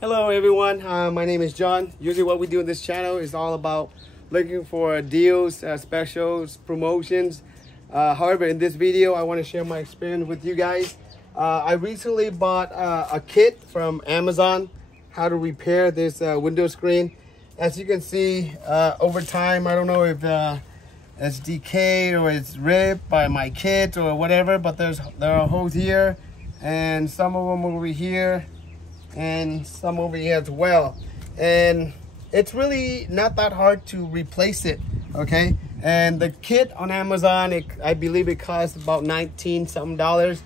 Hello everyone, my name is John. Usually what we do on this channel is all about looking for deals, specials, promotions. However, in this video, I want to share my experience with you guys. I recently bought a kit from Amazon, how to repair this window screen. As you can see, over time, I don't know if it's decayed or it's ripped by my kit or whatever, but there are holes here and some of them over here and some over here as well. And it's really not that hard to replace it, okay? And the kit on Amazon, I believe it costs about $19 something.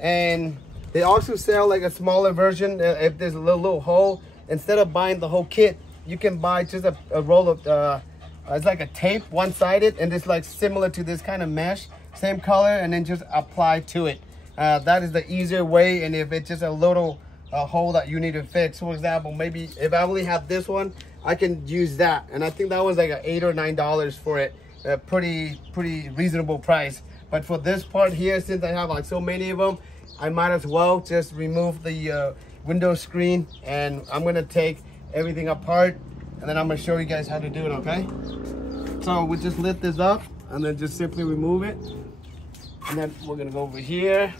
And they also sell like a smaller version. If there's a little hole, instead of buying the whole kit, you can buy just a roll of it's like a tape, one-sided, and it's like similar to this kind of mesh, same color, and then just apply to it. That is the easier way. And if it's just a little hole that you need to fix, for example, maybe if I only have this one, I can use that. And I think that was like a $8 or $9 for it. A pretty reasonable price. But for this part here, since I have like so many of them, I might as well just remove the window screen, and I'm gonna take everything apart, and then I'm gonna show you guys how to do it, okay? So we just lift this up and then just simply remove it. And then we're gonna go over here.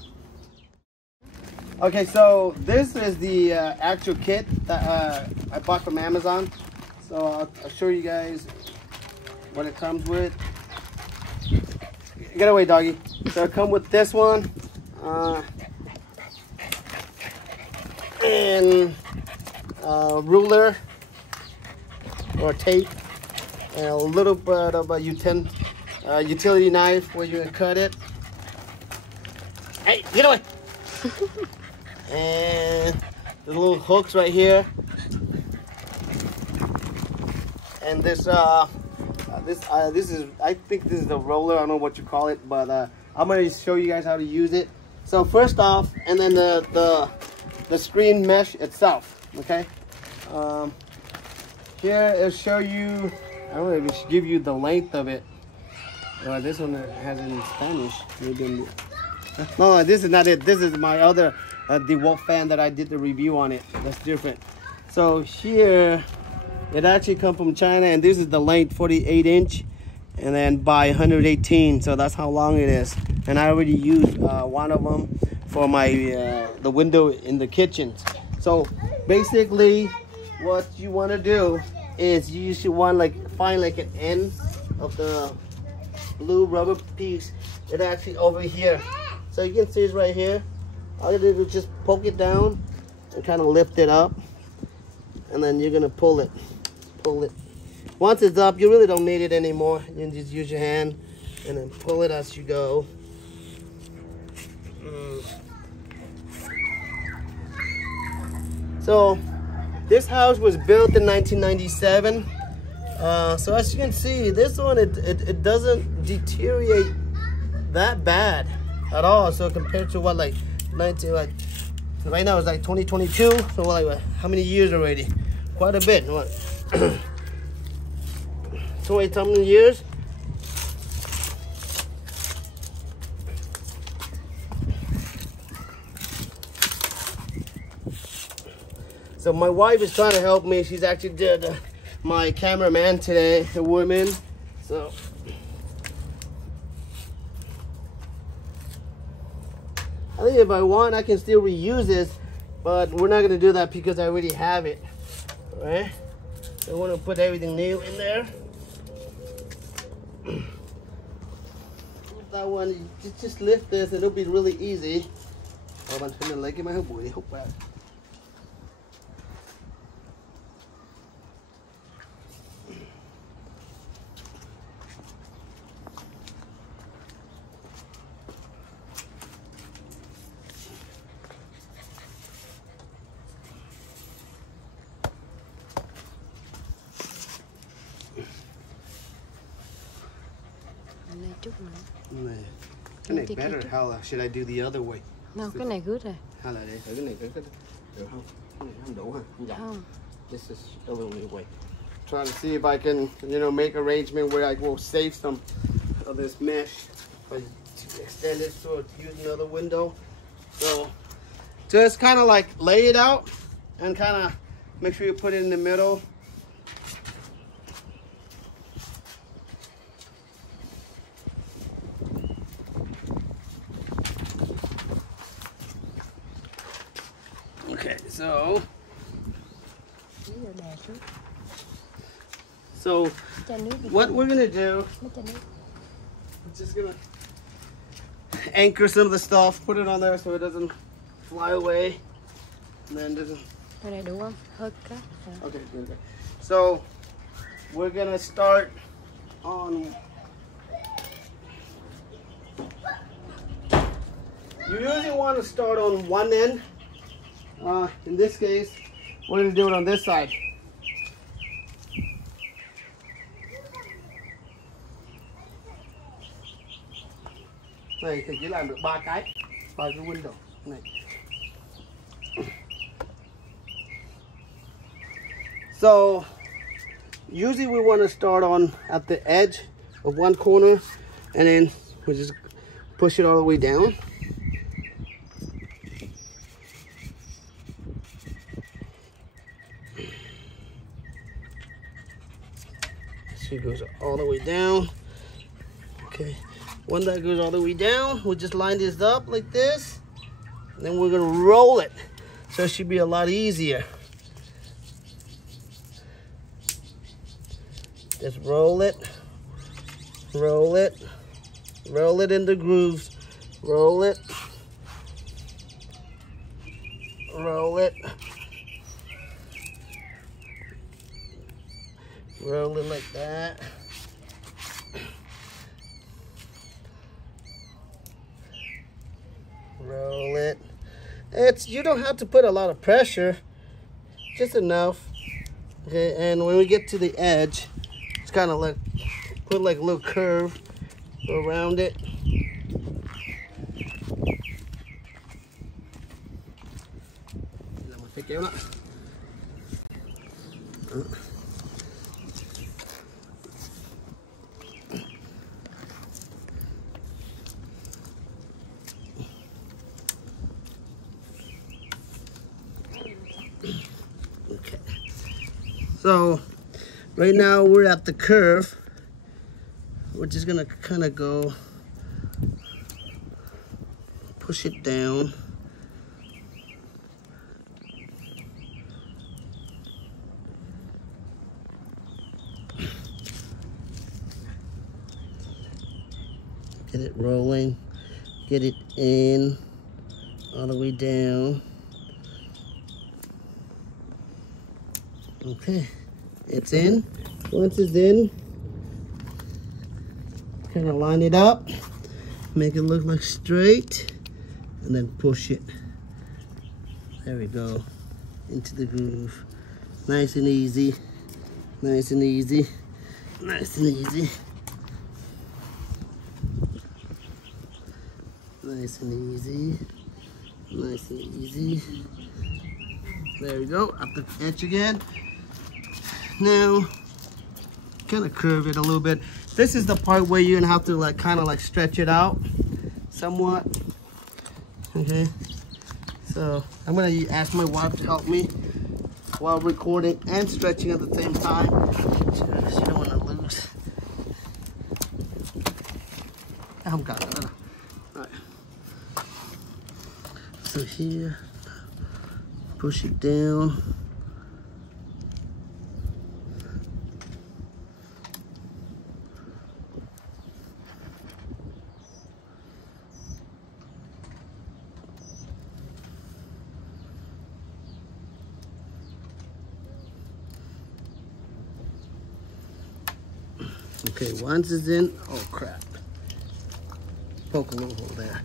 Okay, so this is the actual kit that I bought from Amazon. So I'll show you guys what it comes with. Get away, doggy. So it comes with this one. And ruler or tape. And a little bit of a utility knife where you can cut it. Hey, get away! And the little hooks right here, and this is I think this is a roller. I don't know what you call it, but I'm gonna show you guys how to use it. So first off, and then the screen mesh itself. Okay, here it'll show you. I don't know if it should give you the length of it. This one has it in Spanish. Maybe. No, this is not it. This is my other DeWalt fan that I did the review on it. That's different. So here, it actually comes from China, and this is the length, 48 inch, and then by 118. So that's how long it is. And I already used one of them for my the window in the kitchen. So basically, what you want to do is you should want find like an end of the blue rubber piece. It actually over here. So you can see it's right here. All you do is just poke it down and kind of lift it up, and then you're gonna pull it. Once it's up, you really don't need it anymore. You can just use your hand and then pull it as you go. So this house was built in 1997. So as you can see, this one it doesn't deteriorate that bad at all. So compared to what, like right now it's like 2022. So like how many years already? Quite a bit. What? 20 something years. So my wife is trying to help me. She's actually my cameraman today, a woman. So I think if I want, I can still reuse this, but we're not gonna do that because I already have it. All right? So I want to put everything new in there. That one, just lift this, it'll be really easy. Cái này better, how should I do the other way? No, cái này good rồi. Hay là để thử cái này được không? Cái này không đủ hả? Không. This is a little new way. Trying to see if I can, make arrangement where I will save some of this mesh, but extend it so use another window. So just kind of like lay it out and kind of Make sure you put it in the middle. Okay, so what we're gonna do, I'm just gonna anchor some of the stuff, put it on there so it doesn't fly away, and then doesn't. Okay, good. So we're gonna start on. You usually want to start on one end. In this case, we're gonna do it on this side. Này thì chỉ làm được ba cái window này. So usually we want to start on at the edge of one corner, and then we just push it all the way down. So it goes all the way down. Okay, when that goes all the way down, we'll just line this up like this, and then we're gonna roll it. So it should be a lot easier. Just roll it, roll it, roll it in the grooves, roll it, roll it, roll it like that. Roll it. You don't have to put a lot of pressure, just enough. Okay, and when we get to the edge, it's kind of like put like a little curve around it. Okay, so right now we're at the curve. We're just gonna kind of go push it down. Get it rolling, get it in, all the way down. Okay, it's in. Once it's in, kind of line it up, make it look like straight, and then push it. There we go, into the groove. Nice and easy, nice and easy, nice and easy. Nice and easy, nice and easy. There we go, up the edge again. Now, kind of curve it a little bit. This is the part where you're gonna have to like kind of like stretch it out somewhat. Okay, so I'm gonna ask my wife to help me while recording and stretching at the same time. She don't want to lose. I'm got it. All right. So here, push it down. Okay, once it's in, oh crap. Poke a little hole there.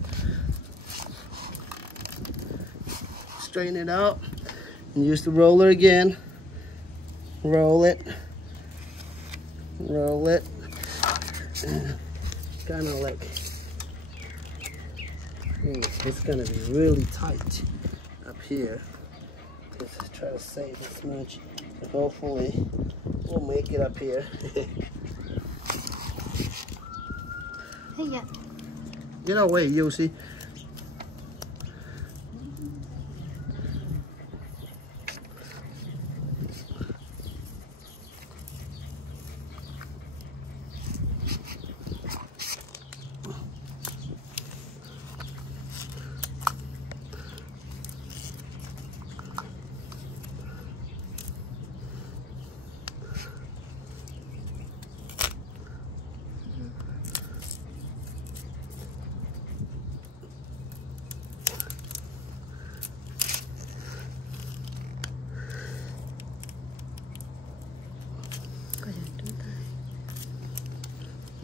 Straighten it out and use the roller again. Roll it. Roll it. Kind of like, it's gonna be really tight up here. Just try to save as much. So hopefully we'll make it up here. Yeah. Get away, Yoshi.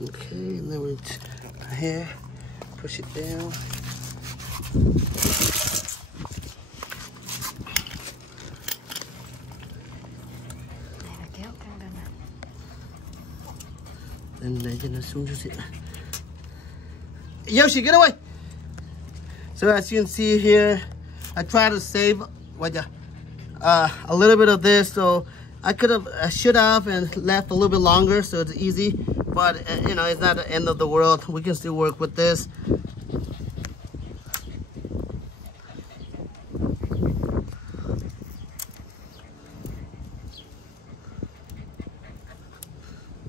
Okay, and then we here, push it down. And để cho nó xuống chút xíu. Yoshi, get away! So as you can see here, I try to save a little bit of this, so I should have and left a little bit longer, so it's easy. But you know, it's not the end of the world. We can still work with this.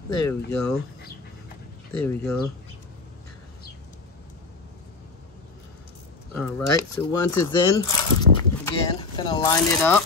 There we go. There we go. All right, so once it's in, again, gonna line it up.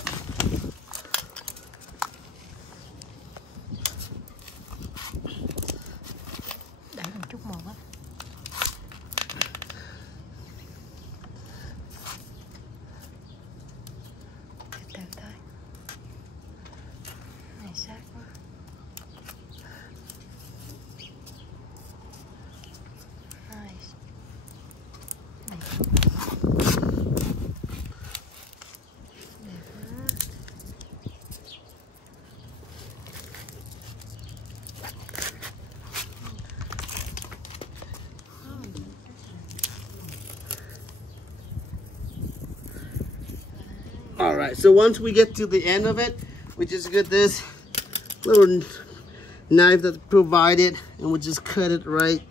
All right, so once we get to the end of it, we just get this little knife that's provided, and we just cut it right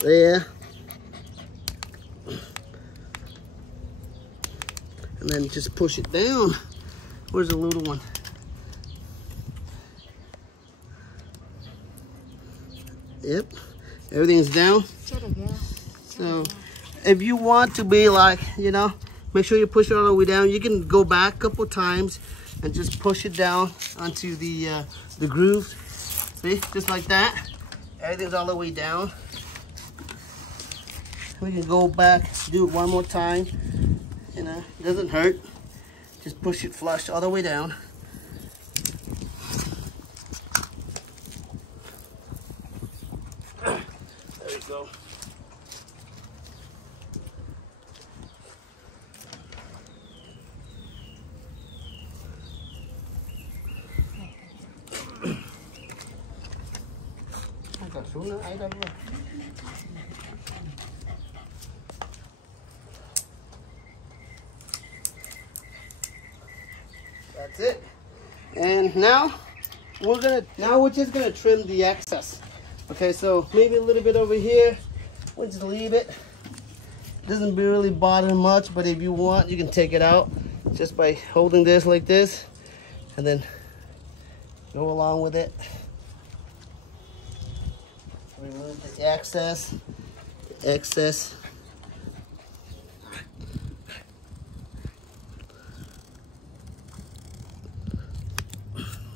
there. And then just push it down. Where's the little one? Yep, everything's down. So if you want to be like, you know, make sure you push it all the way down. You can go back a couple times and just push it down onto the grooves. See, just like that. Everything's all the way down. We can go back, do it one more time. You know, it doesn't hurt. Just push it flush all the way down. There we go. That's it. And now we're just gonna trim the excess. Okay, so maybe a little bit over here. We'll just leave it. Doesn't really bother much, but if you want, you can take it out just by holding this like this, and then go along with it. Remove the excess.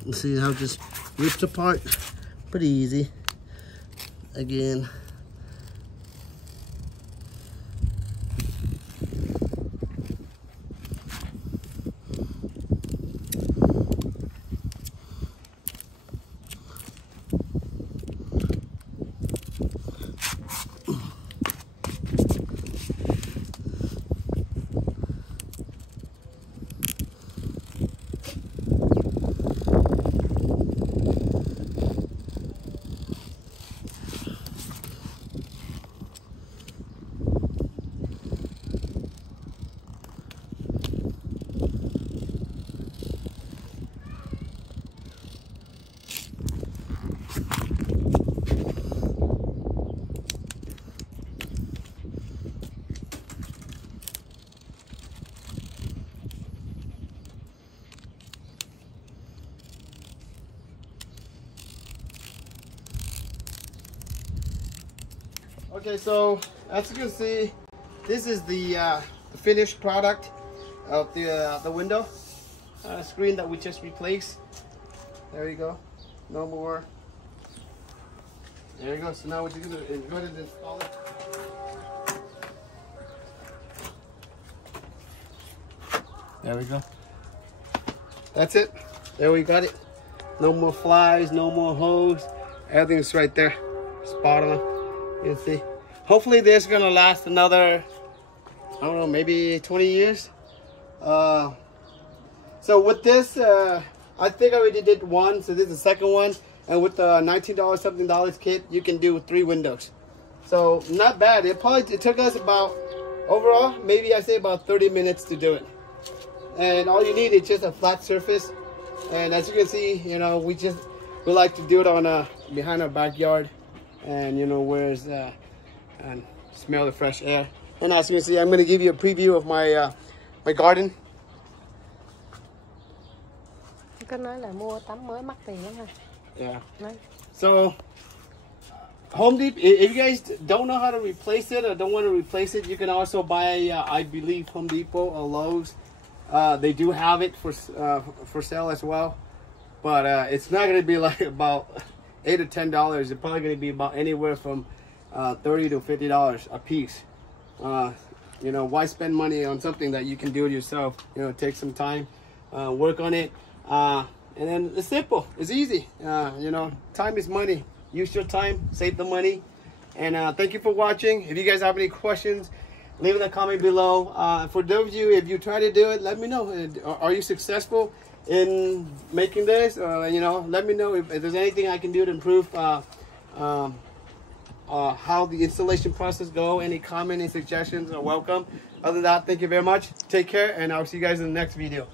You see how it just rips apart? Pretty easy. Again. Okay, so as you can see, this is the finished product of the window screen that we just replaced. There you go. No more. There you go. So now what you're gonna do is go ahead and install it. There we go. That's it. There we got it. No more flies, no more hose. Everything's right there. spot on. You can see. Hopefully this is gonna last another, I don't know, maybe 20 years. So with this, I think I already did one, so this is the second one. And with the $19 something kit, you can do 3 windows. So not bad. It took us about, overall, maybe I say about 30 minutes to do it. And all you need is just a flat surface. And as you can see, you know, we like to do it on behind our backyard, and you know, and smell the fresh air. And as you can see, I'm going to give you a preview of my my garden. Có nói là mua tắm mới mắc tiền lắm ha. Yeah. Nice. So Home Depot, if you guys don't know how to replace it or don't want to replace it, you can also buy, I believe, Home Depot or Lowe's. They do have it for sale as well, but it's not going to be like about $8 or $10. It's probably going to be about anywhere from $30 to $50 a piece. You know, why spend money on something that you can do it yourself? You know, take some time, work on it, and then it's simple. It's easy. You know, time is money. Use your time, save the money. And thank you for watching. If you guys have any questions, leave in the comment below. For those of you, if you try to do it, let me know. Are you successful in making this? You know, let me know if there's anything I can do to improve how the installation process go. Any comment, any suggestions are welcome. Other than that, thank you very much. Take care, and I'll see you guys in the next video.